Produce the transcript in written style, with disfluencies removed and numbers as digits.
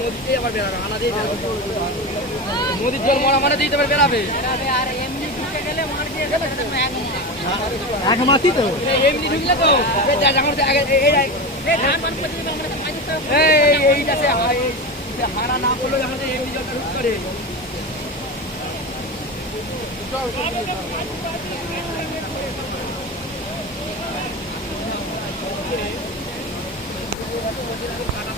নদীতে আবার বেড়াবে হানা দিয়ে নদীর জল মরা মানে দিতে পারে বেড়াবে আর এমনি ঢুকে গেলে মনে দিয়ে গেলে এক মাসই তো এমনি ঢুকলে তো এইটা হারা না করলে আমাদের এমনি জলটা ঢুক করে কাটা